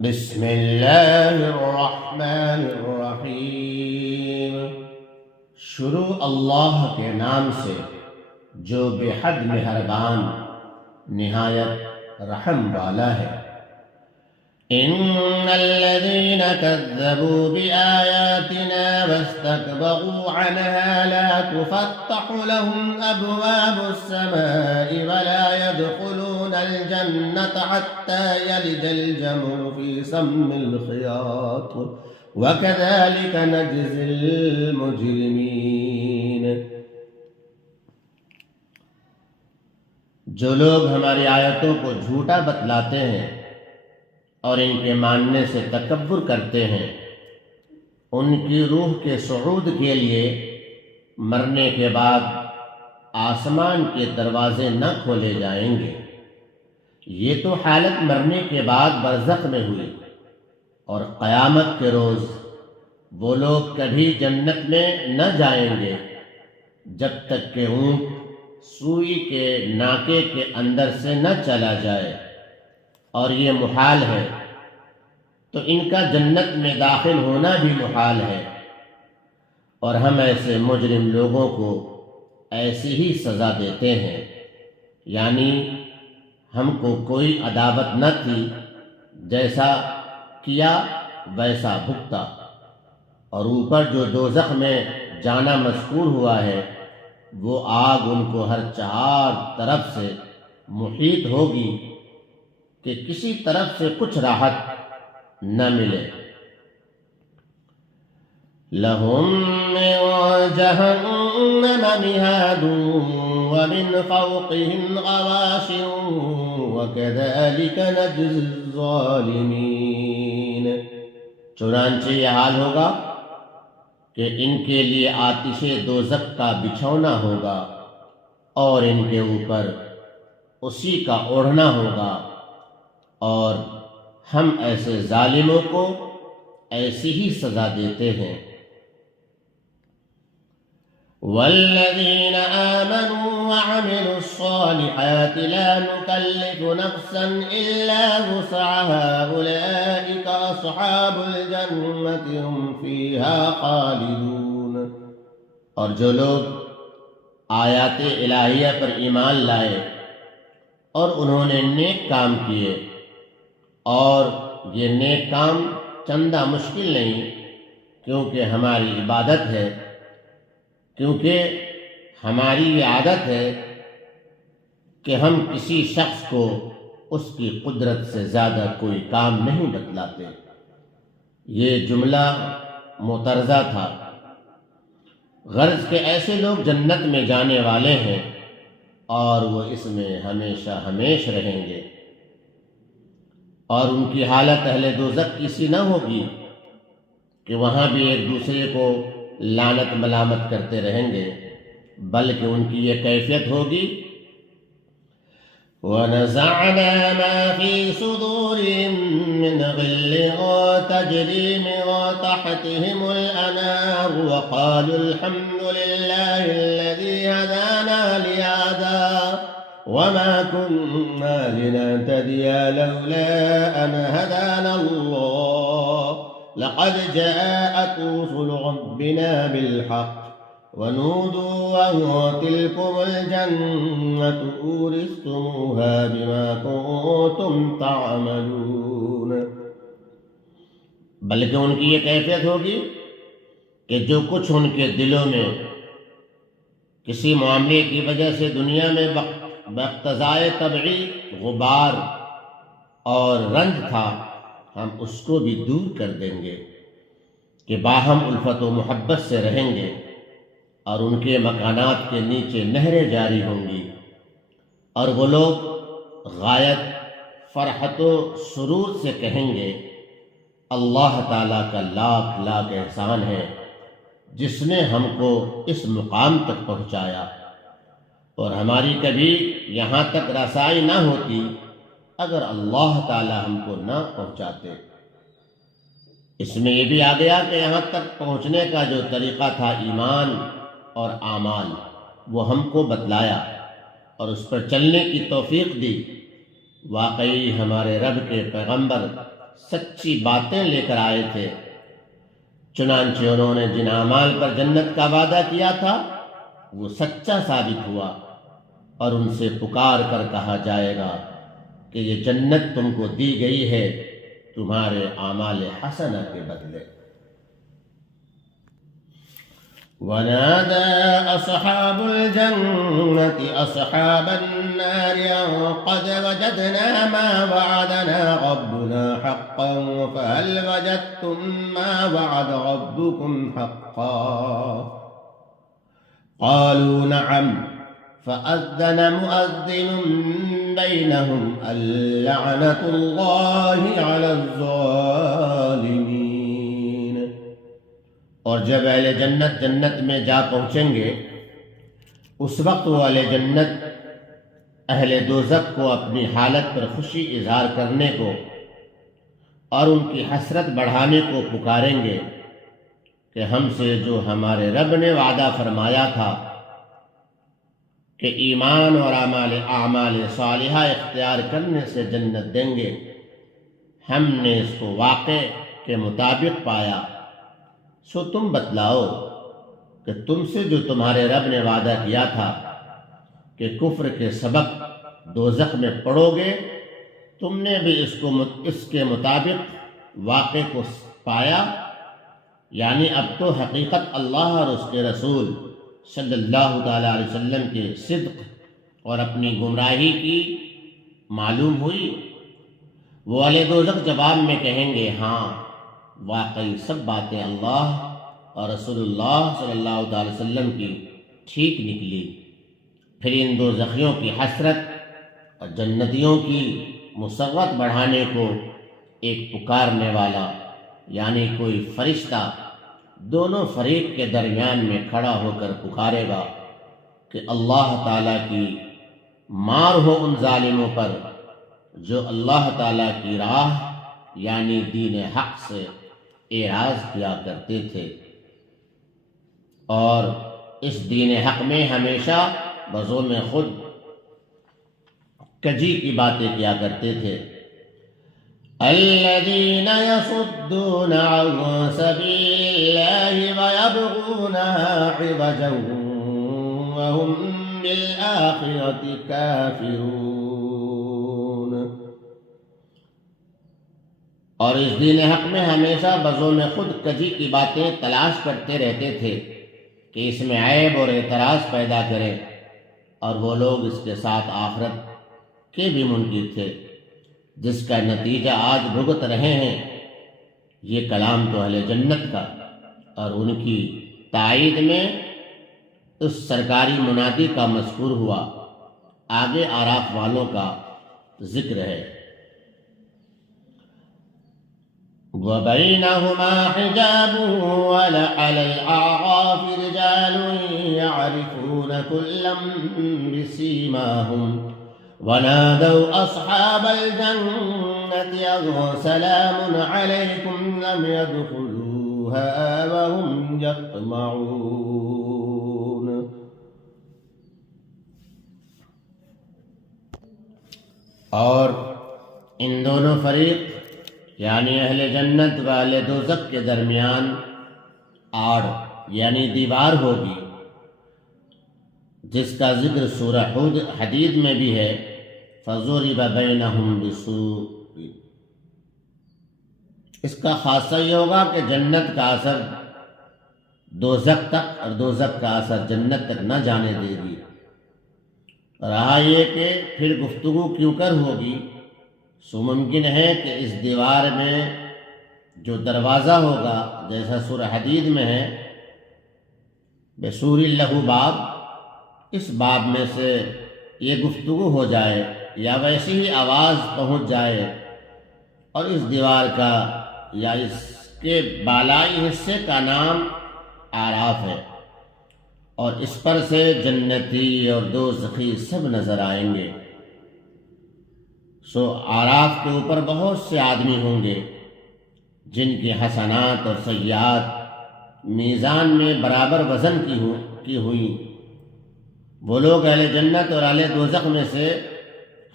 بسم اللہ الرحمن الرحیم۔ شروع اللہ کے نام سے جو بے حد مہربان نہایت رحم والا ہے۔ ان الذين كذبوا بآياتنا واستكبروا عنها لا تفتح لهم ابواب السماء ولا يدخلون الجنة حتى يلج الجمل في سم الخياط وكذلك نجزي المجرمين۔ جو لوگ ہماری آیتوں کو جھوٹا بتلاتے ہیں اور ان کے ماننے سے تکبر کرتے ہیں، ان کی روح کے صعود کے لیے مرنے کے بعد آسمان کے دروازے نہ کھولے جائیں گے۔ یہ تو حالت مرنے کے بعد برزخ میں ہوئی، اور قیامت کے روز وہ لوگ کبھی جنت میں نہ جائیں گے جب تک کہ اونٹ سوئی کے ناکے کے اندر سے نہ چلا جائے، اور یہ محال ہے تو ان کا جنت میں داخل ہونا بھی محال ہے۔ اور ہم ایسے مجرم لوگوں کو ایسی ہی سزا دیتے ہیں، یعنی ہم کو کوئی عداوت نہ تھی، جیسا کیا ویسا بھگتا۔ اور اوپر جو دوزخ میں جانا مذکور ہوا ہے، وہ آگ ان کو ہر چار طرف سے محیط ہوگی کہ کسی طرف سے کچھ راحت نہ ملے۔ لَهُم مِّن جَهَنَّمَ مِهَادٌ وَمِن فَوْقِهِمْ غَوَاشٍ وَكَذَلِكَ نَجْزِي الظَّالِمِينَ۔ چنانچہ یہ حال ہوگا کہ ان کے لیے آتش دوزخ کا بچھونا ہوگا، اور ان کے اوپر اسی کا اوڑھنا ہوگا، اور ہم ایسے ظالموں کو ایسی ہی سزا دیتے ہیں۔ وَالَّذِينَ آمَنُوا وَعَمِلُوا الصَّالِحَاتِ لَا نُكَلِّفُ نَفْسًا إِلَّا وُسْعَهَا أُولَئِكَ أَصْحَابُ الْجَنَّةِ هُمْ فِيهَا خَالِدُونَ۔ اور جو لوگ آیات الہیہ پر ایمان لائے اور انہوں نے نیک کام کیے، اور یہ نیک کام چندہ مشکل نہیں، کیونکہ ہماری عبادت ہے، کیونکہ ہماری یہ عادت ہے کہ ہم کسی شخص کو اس کی قدرت سے زیادہ کوئی کام نہیں بتلاتے۔ یہ جملہ معترضہ تھا، غرض کہ ایسے لوگ جنت میں جانے والے ہیں اور وہ اس میں ہمیشہ ہمیش رہیں گے، اور ان کی حالت اہل دوزخ کی سی نہ ہوگی کہ وہاں بھی ایک دوسرے کو لعنت ملامت کرتے رہیں گے، بلکہ ان کی یہ کیفیت ہوگی وَنَزَعْنَا مَا فِي صُدُورِهِم مِّنْ غِلٍّ تَجْرِي مِن تَحْتِهِمُ الْأَنْهَارُ وَقَالُوا الْحَمْدُ لِلَّهِ الَّذِي هَدَانَا لِهَذَا وَمَا كُنَّا لِنَهْتَدِيَ لَوْلَا أَنْ هَدَانَا اللَّهُ لَقَدْ جَاءَتْ رُسُلُ رَبِّنَا بِالْحَقِّ وَنُودُوا أَن تِلْكُمُ الْجَنَّةُ أُورِثْتُمُوهَا بِمَا كُنتُمْ تَعْمَلُونَ۔ بلکہ ان کی یہ کیفیت ہوگی کہ جو کچھ ان کے دلوں میں کسی معاملے کی وجہ سے دنیا میں باقتضائے طبعی غبار اور رنج تھا، ہم اس کو بھی دور کر دیں گے کہ باہم الفت و محبت سے رہیں گے، اور ان کے مکانات کے نیچے نہریں جاری ہوں گی، اور وہ لوگ غایت فرحت و سرور سے کہیں گے اللہ تعالیٰ کا لاکھ لاکھ احسان ہے جس نے ہم کو اس مقام تک پہنچایا، اور ہماری کبھی یہاں تک رسائی نہ ہوتی اگر اللہ تعالیٰ ہم کو نہ پہنچاتے۔ اس میں یہ بھی آ گیا کہ یہاں تک پہنچنے کا جو طریقہ تھا ایمان اور اعمال، وہ ہم کو بتلایا اور اس پر چلنے کی توفیق دی۔ واقعی ہمارے رب کے پیغمبر سچی باتیں لے کر آئے تھے، چنانچہ انہوں نے جن اعمال پر جنت کا وعدہ کیا تھا وہ سچا ثابت ہوا، اور ان سے پکار کر کہا جائے گا کہ یہ جنت تم کو دی گئی ہے تمہارے اعمال حسنہ کے بدلے۔ ونادى أصحاب الجنة أصحاب النار أن قد وجدنا ما وعدنا ربنا حقا فهل وجدتم ما وعد ربكم حقا قالوا نعم فأذن مؤذن بينهم اللعنة الله على الظالمين۔ اور جب اہل جنت جنت میں جا پہنچیں گے اس وقت وہ اہل جنت اہل دوزخ کو اپنی حالت پر خوشی اظہار کرنے کو اور ان کی حسرت بڑھانے کو پکاریں گے کہ ہم سے جو ہمارے رب نے وعدہ فرمایا تھا کہ ایمان اور اعمال صالحہ اختیار کرنے سے جنت دیں گے، ہم نے اس کو واقع کے مطابق پایا، سو تم بتلاؤ کہ تم سے جو تمہارے رب نے وعدہ کیا تھا کہ کفر کے سبب دوزخ میں پڑو گے، تم نے بھی اس کے مطابق واقع کو پایا؟ یعنی اب تو حقیقت اللہ اور اس کے رسول صلی اللہ تعالیٰ علیہ وسلم کے صدق اور اپنی گمراہی کی معلوم ہوئی۔ وہ اہل دوزخ جواب میں کہیں گے ہاں واقعی سب باتیں اللہ اور رسول اللہ صلی اللہ تعالی وسلم کی ٹھیک نکلی۔ پھر ان دوزخیوں کی حسرت اور جنتیوں کی مسرت بڑھانے کو ایک پکارنے والا یعنی کوئی فرشتہ دونوں فریق کے درمیان میں کھڑا ہو کر پکارے گا کہ اللہ تعالیٰ کی مار ہو ان ظالموں پر جو اللہ تعالیٰ کی راہ یعنی دین حق سے اعراض کیا کرتے تھے اور اس دین حق میں ہمیشہ بزوم خود کجی کی باتیں کیا کرتے تھے۔ الذين يصدون عن سبيل الله ويبغونها عوجا وهم بالآخرة كافرون۔ اور اس دین حق میں ہمیشہ بزوم خود کجی کی باتیں تلاش کرتے رہتے تھے کہ اس میں عیب اور اعتراض پیدا کریں، اور وہ لوگ اس کے ساتھ آخرت کے بھی منکر تھے جس کا نتیجہ آج بھگت رہے ہیں۔ یہ کلام تو اہل جنت کا اور ان کی تائید میں اس سرکاری منادی کا مذکور ہوا، آگے آراف والوں کا ذکر ہے۔ وَبَيْنَهُمَا حِجَابٌ وَعَلَى الْأَعْرَافِ رِجَالٌ يَعْرِفُونَ كُلًّا بِسِيمَاهُمْ وَنَادَوْا أَصْحَابَ الْجَنَّةِ أَن سَلَامٌ عَلَيْكُمْ لَمْ يَدْخُلُوهَا وَهُمْ يَطْمَعُونَ۔ اور ان دونوں فریق یعنی اہل جنت و اہل دوزخ کے درمیان آڑ یعنی دیوار ہوگی، جس کا ذکر سورہ حدید میں بھی ہے، فَضُرِبَ بَيْنَهُمْ بِسُورٍ۔ اس کا خاصہ یہ ہوگا کہ جنت کا اثر دوزخ تک اور دوزخ کا اثر جنت تک نہ جانے دے گی۔ رہا یہ کہ پھر گفتگو کیوں کر ہوگی، سو ممکن ہے کہ اس دیوار میں جو دروازہ ہوگا جیسا سورہ حدید میں ہے بسور لہو باب، اس باب میں سے یہ گفتگو ہو جائے یا ویسی ہی آواز پہنچ جائے، اور اس دیوار کا یا اس کے بالائی حصے کا نام آراف ہے، اور اس پر سے جنتی اور دوزخی سب نظر آئیں گے۔ سو آراف کے اوپر بہت سے آدمی ہوں گے جن کی حسنات اور سیئات میزان میں برابر وزن کی ہوئی۔ وہ لوگ اہل جنت اور اہل دوزخ میں سے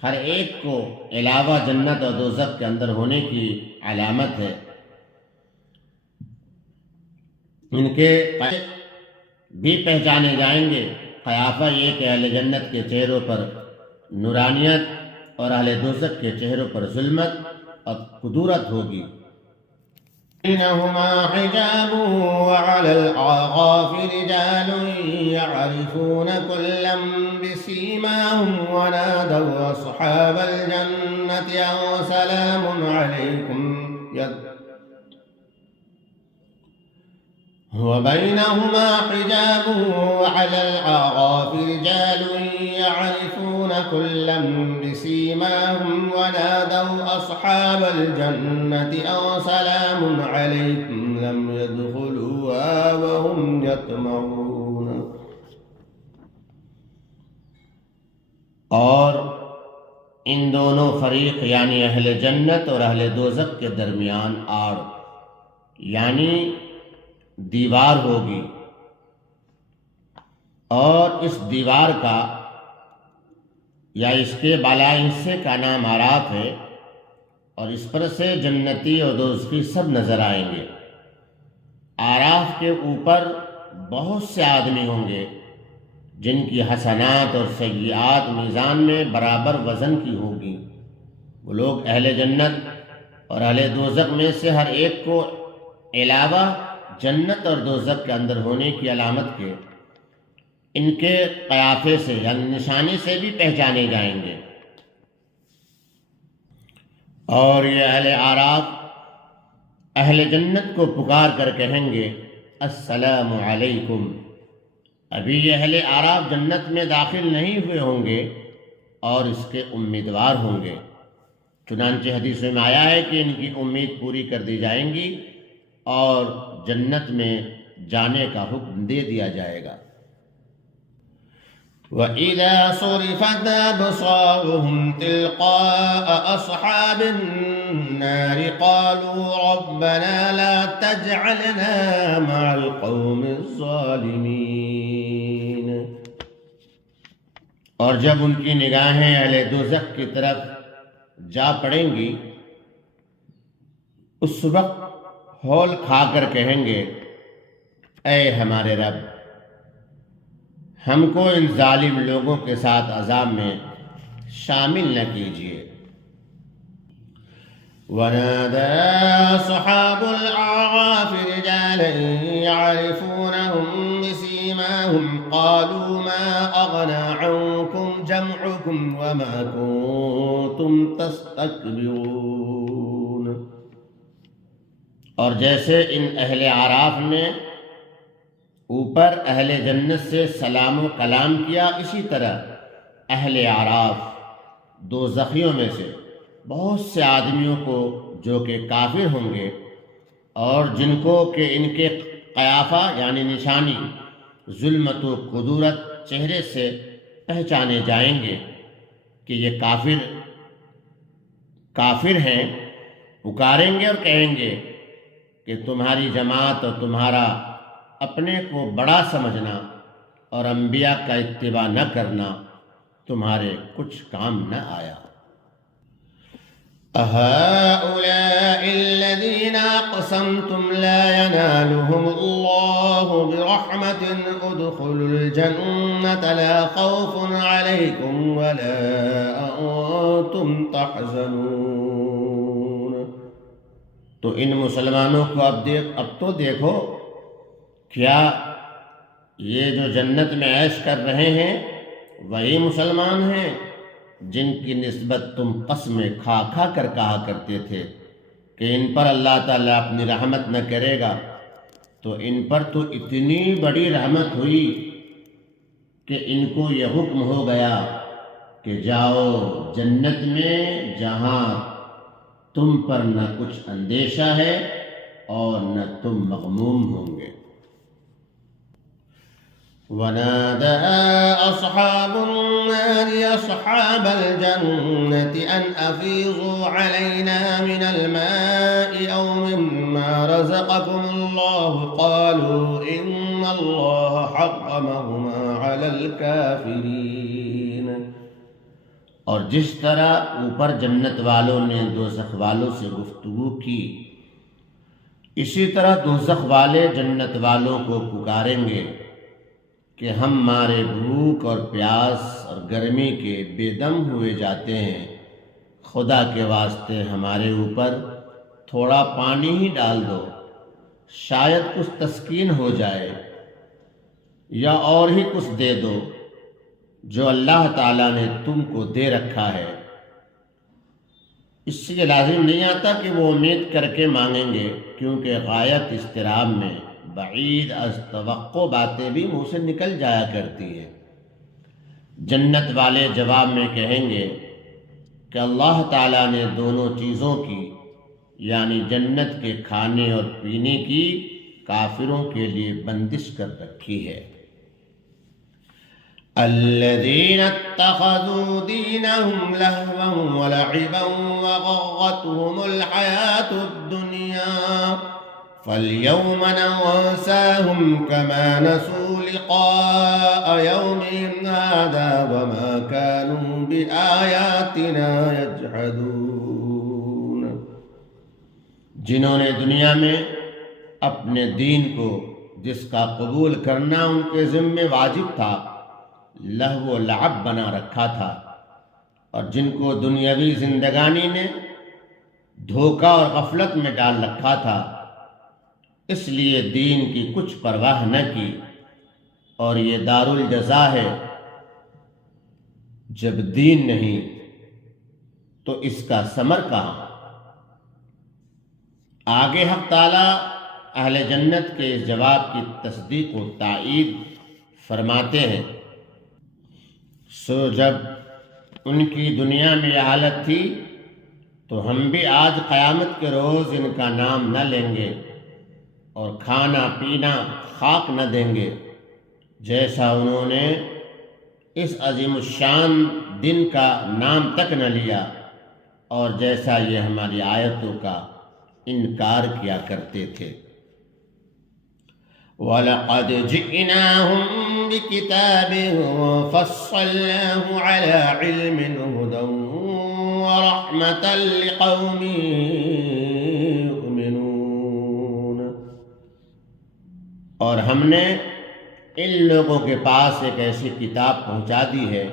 ہر ایک کو علاوہ جنت اور دوزخ کے اندر ہونے کی علامت ہے۔ ان کے بھی پہچانے جائیں گے۔ قیافہ یہ کہ اہل جنت کے چہروں پر نورانیت اور اہل دوزخ کے چہروں پر ظلمت اور قدورت ہوگی۔ بينهما حجاب وعلى الأعراف رجال يعرفون كلا بسيماهم ونادوا أصحاب الجنة أن سلام عليكم وبينهما حجاب وعلى الأعراف رجال يعرفون كلا بسيماهم ونادوا أصحاب الجنة أن سلام عليكم لم يدخلوها وهم يطمعون۔ اور ان دونوں فریق یعنی اہل جنت اور اہل دوزخ کے درمیان آڑ یعنی دیوار ہوگی، اور اس دیوار کا یا اس کے بالائی حصے کا نام آراف ہے، اور اس پر سے جنتی اور دوزخی سب نظر آئیں گے۔ آراف کے اوپر بہت سے آدمی ہوں گے جن کی حسنات اور سیئات میزان میں برابر وزن کی ہوگی۔ وہ لوگ اہل جنت اور اہل دوزخ میں سے ہر ایک کو علاوہ جنت اور دوزخ کے اندر ہونے کی علامت کے ان کے قیافے سے یعنی نشانی سے بھی پہچانے جائیں گے۔ اور یہ اہل آراف اہل جنت کو پکار کر کہیں گے السلام علیکم۔ ابھی یہ اہل آراف جنت میں داخل نہیں ہوئے ہوں گے اور اس کے امیدوار ہوں گے، چنانچہ حدیث میں آیا ہے کہ ان کی امید پوری کر دی جائیں گی اور جنت میں جانے کا حکم دے دیا جائے گا۔ وَإِذَا صُرِفَتْ أَبْصَارُهُمْ تِلْقَاءَ أَصْحَابِ النَّارِ قَالُوا رَبَّنَا لَا تَجْعَلْنَا مَعَ الْقَوْمِ الظَّالِمِينَ۔ اور جب ان کی نگاہیں اہل دوزخ کی طرف جا پڑیں گی، اس وقت ہول کھا کر کہیں گے اے ہمارے رب، ہم کو ان ظالم لوگوں کے ساتھ عذاب میں شامل نہ کیجیے۔ وَنَادَى أَصْحَابُ الْأَعْرَافِ رِجَالًا يَعْرِفُونَهُم بِسِيمَاهُمْ قَالُوا مَا أَغْنَىٰ عَنكُمْ جَمْعُكُمْ وَمَا كُنتُمْ تَسْتَكْبِرُونَ۔ اور جیسے ان اہل آراف نے اوپر اہل جنت سے سلام و کلام کیا، اسی طرح اہل آراف دوزخیوں میں سے بہت سے آدمیوں کو جو کہ کافر ہوں گے اور جن کو کہ ان کے قیافہ یعنی نشانی ظلمت و قدورت چہرے سے پہچانے جائیں گے کہ یہ کافر ہیں، پکاریں گے اور کہیں گے کہ تمہاری جماعت اور تمہارا اپنے کو بڑا سمجھنا اور انبیاء کا اتباع نہ کرنا تمہارے کچھ کام نہ آیا۔ أَهَٰؤُلَاءِ الَّذِينَ أَقْسَمْتُمْ لَا يَنَالُهُمُ اللَّهُ بِرَحْمَةٍ ادْخُلُوا الْجَنَّةَ لَا خَوْفٌ عَلَيْكُمْ وَلَا أَنتُمْ تَحْزَنُونَ۔ تو ان مسلمانوں کو اب تو دیکھو، کیا یہ جو جنت میں عیش کر رہے ہیں وہی مسلمان ہیں جن کی نسبت تم قسمیں کھا کھا کر کہا کرتے تھے کہ ان پر اللہ تعالیٰ اپنی رحمت نہ کرے گا؟ تو ان پر تو اتنی بڑی رحمت ہوئی کہ ان کو یہ حکم ہو گیا کہ جاؤ جنت میں جہاں تم پر نہ کچھ اندیشہ ہے اور نہ تم مغموم ہوں گے۔ وَنَادَى أَصْحَابُ النَّارِ أَصْحَابَ الْجَنَّةِ أَنْ أَفِيضُوا عَلَيْنَا مِنَ الْمَاءِ أَوْ مِمَّا رَزَقَكُمُ اللَّهُ قَالُوا إِنَّ اللَّهَ حَرَّمَهُمَا عَلَى الْكَافِرِينَ۔ اور جس طرح اوپر جنت والوں نے دوزخ والوں سے گفتگو کی، اسی طرح دوزخ والے جنت والوں کو پکاریں گے کہ ہم مارے بھوک اور پیاس اور گرمی کے بے دم ہوئے جاتے ہیں، خدا کے واسطے ہمارے اوپر تھوڑا پانی ہی ڈال دو، شاید کچھ تسکین ہو جائے، یا اور ہی کچھ دے دو جو اللہ تعالیٰ نے تم کو دے رکھا ہے۔ اس سے یہ لازم نہیں آتا کہ وہ امید کر کے مانگیں گے، کیونکہ غایت اضطراب میں بعید از توقع باتیں بھی منہ سے نکل جایا کرتی ہیں۔ جنت والے جواب میں کہیں گے کہ اللہ تعالیٰ نے دونوں چیزوں کی، یعنی جنت کے کھانے اور پینے کی، کافروں کے لیے بندش کر رکھی ہے۔ الذين اتخذوا دينهم لهوا ولعبا وغرتهم الحياة الدنيا فاليوم ننساهم كما نسوا لقاء يومهم هذا وما كانوا بآياتنا يجحدون۔ جنہوں نے دنیا میں اپنے دین کو، جس کا قبول کرنا ان کے ذمہ واجب تھا، لہو و لعب بنا رکھا تھا، اور جن کو دنیاوی زندگانی نے دھوکہ اور غفلت میں ڈال رکھا تھا، اس لیے دین کی کچھ پرواہ نہ کی، اور یہ دار الجزا ہے۔ جب دین نہیں تو اس کا ثمر کہاں؟ آگے حق تعالیٰ اہل جنت کے اس جواب کی تصدیق و تائید فرماتے ہیں، سو جب ان کی دنیا میں یہ حالت تھی تو ہم بھی آج قیامت کے روز ان کا نام نہ لیں گے اور کھانا پینا خاک نہ دیں گے، جیسا انہوں نے اس عظیم الشان دن کا نام تک نہ لیا، اور جیسا یہ ہماری آیتوں کا انکار کیا کرتے تھے۔ وَلَقَدْ جِئْنَاهُمْ بِكِتَابٍ فَصَّلْنَاهُ عَلَى عِلْمٍ هُدًى وَرَحْمَةً لِقَوْمٍ يُؤْمِنُونَ۔ اور ہم نے ان لوگوں کے پاس ایک ایسی کتاب پہنچا دی ہے،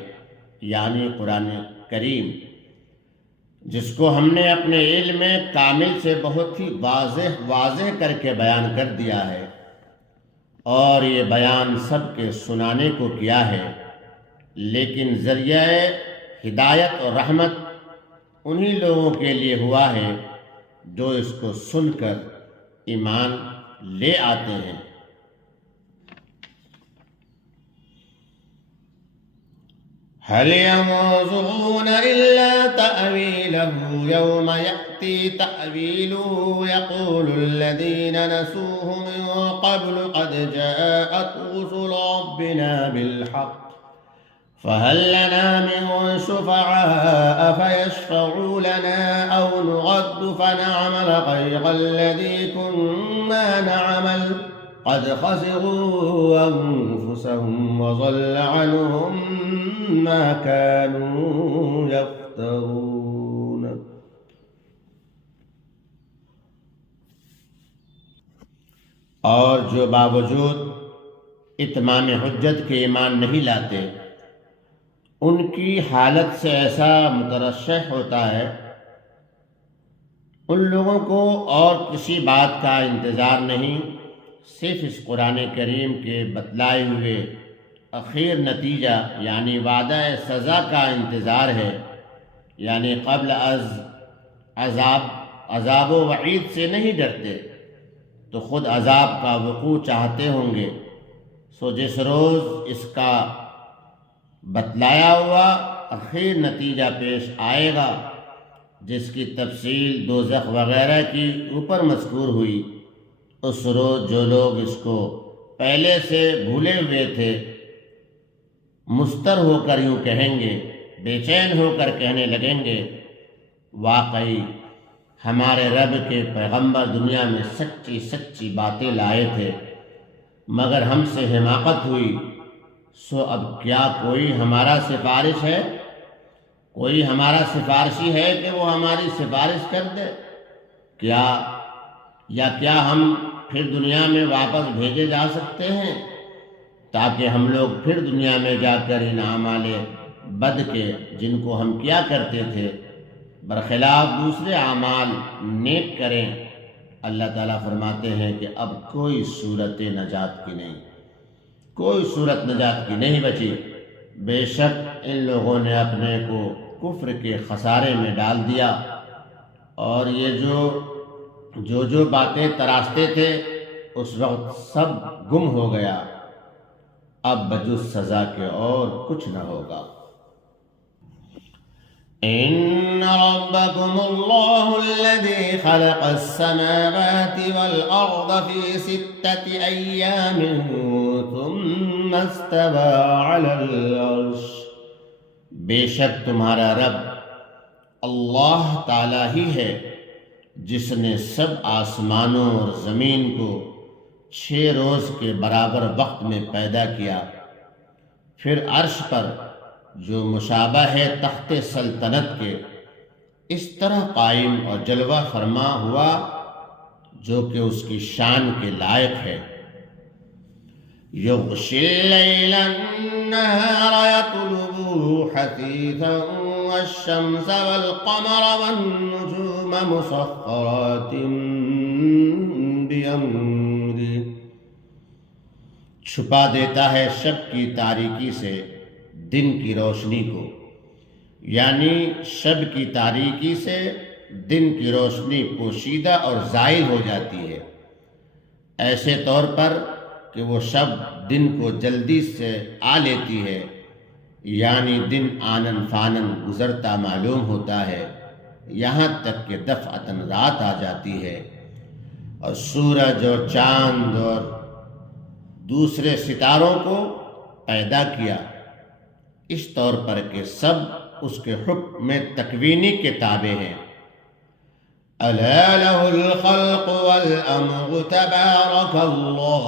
یعنی قرآن کریم، جس کو ہم نے اپنے علم کامل سے بہت ہی واضح کر کے بیان کر دیا ہے، اور یہ بیان سب کے سنانے کو کیا ہے، لیکن ذریعہ ہدایت اور رحمت انہی لوگوں کے لیے ہوا ہے جو اس کو سن کر ایمان لے آتے ہیں۔ هل ينظرون إلا تأويله يوم يأتي تأويله يقول الذين نسوه من قبل قد جاءت رسل ربنا بالحق فهل لنا من شفعاء فيشفعوا لنا أو نرد فنعمل غير الذي كنا نعمل قد خسروا أنفسهم وضل عنهم ما كانوا يفترون۔ اور جو باوجود اتمام حجت کے ایمان نہیں لاتے، ان کی حالت سے ایسا مترشح ہوتا ہے، ان لوگوں کو اور کسی بات کا انتظار نہیں، صرف اس قرآن کریم کے بتلائے ہوئے اخیر نتیجہ یعنی وعدہ سزا کا انتظار ہے، یعنی قبل از عذاب و وعید سے نہیں ڈرتے تو خود عذاب کا وقوع چاہتے ہوں گے۔ سو جس روز اس کا بتلایا ہوا اخیر نتیجہ پیش آئے گا، جس کی تفصیل دوزخ وغیرہ کی اوپر مذکور ہوئی، اس روز جو لوگ اس کو پہلے سے بھولے ہوئے تھے، مستر ہو کر یوں کہیں گے، بے چین ہو کر کہنے لگیں گے، واقعی ہمارے رب کے پیغمبر دنیا میں سچی سچی باتیں لائے تھے، مگر ہم سے حماقت ہوئی، سو اب کیا کوئی ہمارا سفارش ہے؟ کوئی ہمارا سفارشی ہے کہ وہ ہماری سفارش کر دے کیا ہم پھر دنیا میں واپس بھیجے جا سکتے ہیں تاکہ ہم لوگ پھر دنیا میں جا کر ان اعمال بد کے جن کو ہم کیا کرتے تھے برخلاف دوسرے اعمال نیک کریں؟ اللہ تعالیٰ فرماتے ہیں کہ اب کوئی صورت نجات کی نہیں، کوئی صورت نجات کی نہیں بچی۔ بے شک ان لوگوں نے اپنے کو کفر کے خسارے میں ڈال دیا، اور یہ جو باتیں تراشتے تھے اس وقت سب گم ہو گیا، اب بجز سزا کے اور کچھ نہ ہوگا۔ إن ربكم الله الذي خلق السماوات والأرض في 6 أيام ثم استوى على العرش، بے شک تمہارا رب اللہ تعالیٰ ہی ہے جس نے سب آسمانوں اور زمین کو 6 روز کے برابر وقت میں پیدا کیا، پھر عرش پر جو مشابہ ہے تخت سلطنت کے اس طرح قائم اور جلوہ فرما ہوا جو کہ اس کی شان کے لائق ہے۔ يغشي الليل النهار يطلبه حثيثا والشمس والقمر والنجوم مسخرات بأمره، چھپا دیتا ہے شب کی تاریکی سے دن کی روشنی کو، یعنی شب کی تاریکی سے دن کی روشنی پوشیدہ اور زائل ہو جاتی ہے، ایسے طور پر کہ وہ شب دن کو جلدی سے آ لیتی ہے، یعنی دن آنن فانن گزرتا معلوم ہوتا ہے یہاں تک کہ دفعتاً رات آ جاتی ہے، اور سورج اور چاند اور دوسرے ستاروں کو پیدا کیا اس طور پر کہ سب اس کے حکم میں تکوینی کے تابع ہیں۔ ألا له الخلق والأمر تبارك الله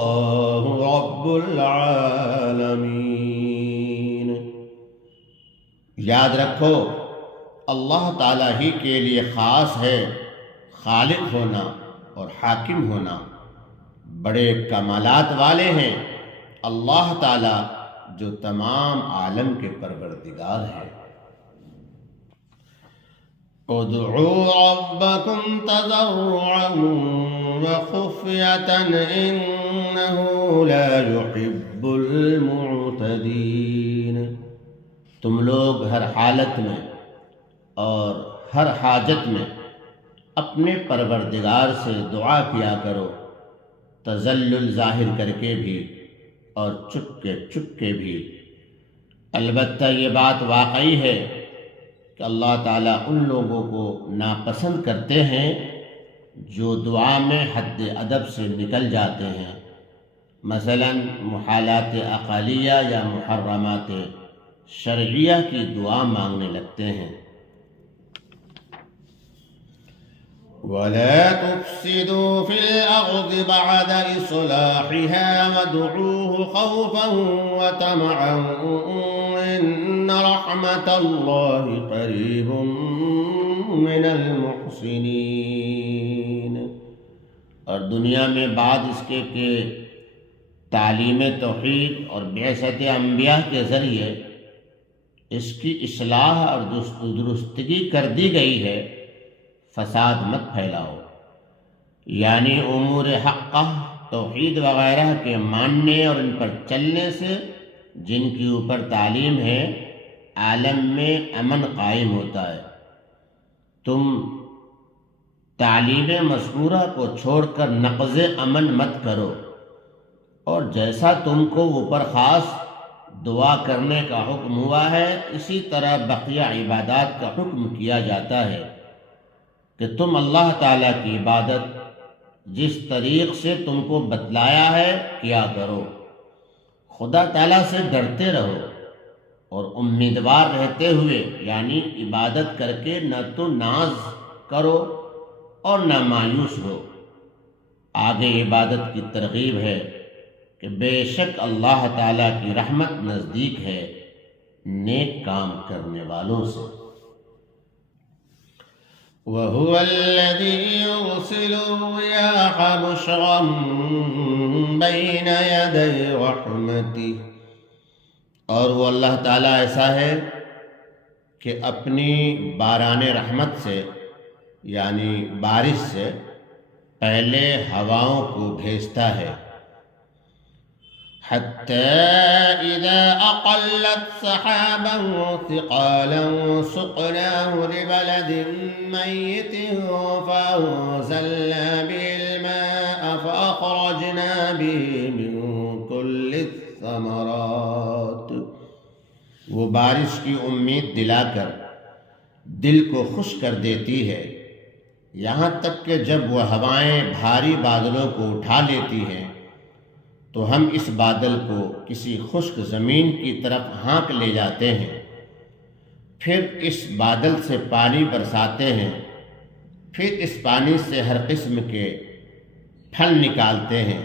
رب العالمين، یاد رکھو اللہ تعالیٰ ہی کے لیے خاص ہے خالق ہونا اور حاکم ہونا، بڑے کمالات والے ہیں اللہ تعالیٰ جو تمام عالم کے پروردگار ہے۔ ادعوا ربكم تضرعا وخفية إنه لا يحب المعتدين، تم لوگ ہر حالت میں اور ہر حاجت میں اپنے پروردگار سے دعا کیا کرو، تذلل ظاہر کر کے بھی اور چپ کے بھی۔ البتہ یہ بات واقعی ہے کہ اللہ تعالیٰ ان لوگوں کو ناپسند کرتے ہیں جو دعا میں حد ادب سے نکل جاتے ہیں، مثلا محالات عقلیہ یا محرمات شرعیہ کی دعا مانگنے لگتے ہیں۔ ولا تفسدوا في الأرض بعد إصلاحها وادعوه خوفا وطمعا إن رحمة الله قريب من المحسنين، اور دنیا میں بعد اس کے کہ تعلیم توحید اور بعثت انبیاء کے ذریعے اس کی اصلاح اور درستگی کر دی گئی ہے، فساد مت پھیلاؤ، یعنی امور حقہ توحید وغیرہ کے ماننے اور ان پر چلنے سے جن کی اوپر تعلیم ہے عالم میں امن قائم ہوتا ہے۔ تم تعلیم مذکورہ کو چھوڑ کر نقض امن مت کرو، اور جیسا تم کو اوپر خاص دعا کرنے کا حکم ہوا ہے اسی طرح بقیہ عبادات کا حکم کیا جاتا ہے کہ تم اللہ تعالیٰ کی عبادت جس طریق سے تم کو بتلایا ہے کیا کرو، خدا تعالیٰ سے ڈرتے رہو اور امیدوار رہتے ہوئے، یعنی عبادت کر کے نہ تو ناز کرو اور نہ مایوس ہو۔ آگے عبادت کی ترغیب ہے کہ بے شک اللہ تعالیٰ کی رحمت نزدیک ہے نیک کام کرنے والوں سے۔ وهو الذي يرسل الرياح بشرا بين يدي رحمته، اور وہ اللہ تعالیٰ ایسا ہے کہ اپنی باران رحمت سے یعنی بارش سے پہلے ہواؤں کو بھیجتا ہے، حتى إذا أقلت سحابا ثقالا سقناه لبلد ميت فأنزلنا به الماء فأخرجنا به من كل الثمرات، وہ بارش کی امید دلا کر دل کو خوش کر دیتی ہے، یہاں تک کہ جب وہ ہوائیں بھاری بادلوں کو اٹھا لیتی ہیں تو ہم اس بادل کو کسی خشک زمین کی طرف ہانک لے جاتے ہیں، پھر اس بادل سے پانی برساتے ہیں، پھر اس پانی سے ہر قسم کے پھل نکالتے ہیں،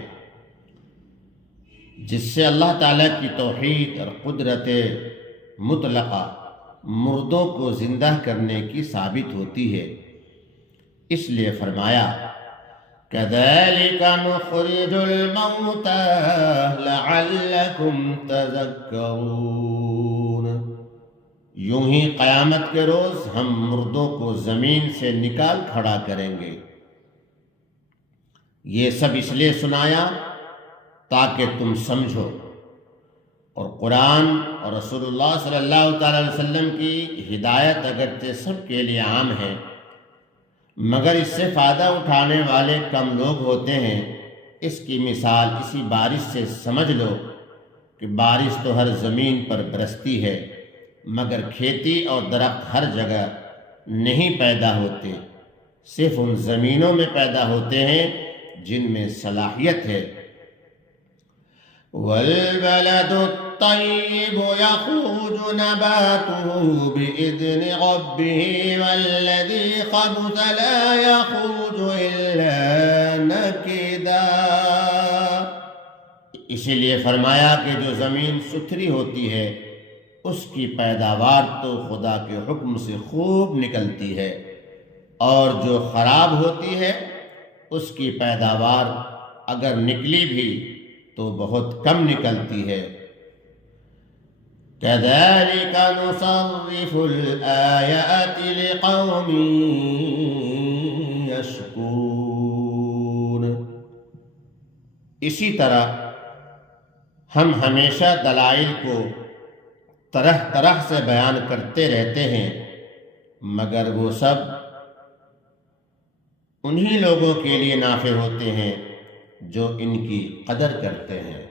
جس سے اللہ تعالیٰ کی توحید اور قدرت مطلقہ مردوں کو زندہ کرنے کی ثابت ہوتی ہے۔ اس لیے فرمایا كذلك نخرج الموتى لعلكم تذكرون، یوں ہی قیامت کے روز ہم مردوں کو زمین سے نکال کھڑا کریں گے۔ یہ سب اس لیے سنایا تاکہ تم سمجھو، اور قرآن اور رسول اللہ صلی اللہ تعالی وسلم کی ہدایت اگرچہ سب کے لیے عام ہے، مگر اس سے فائدہ اٹھانے والے کم لوگ ہوتے ہیں۔ اس کی مثال اسی بارش سے سمجھ لو کہ بارش تو ہر زمین پر برستی ہے، مگر کھیتی اور درخت ہر جگہ نہیں پیدا ہوتے، صرف ان زمینوں میں پیدا ہوتے ہیں جن میں صلاحیت ہے۔ والبلد الطيب يخرج نباته بإذن ربه والذي خبث لا يخرج إلا نكدا، اسی لیے فرمایا کہ جو زمین ستھری ہوتی ہے اس کی پیداوار تو خدا کے حکم سے خوب نکلتی ہے، اور جو خراب ہوتی ہے اس کی پیداوار اگر نکلی بھی تو بہت کم نکلتی ہے۔ كذلك نصرف الآيات لقوم يشكرون، اسی طرح ہم ہمیشہ دلائل کو طرح طرح سے بیان کرتے رہتے ہیں، مگر وہ سب انہی لوگوں کے لیے نافع ہوتے ہیں جو ان کی قدر کرتے ہیں۔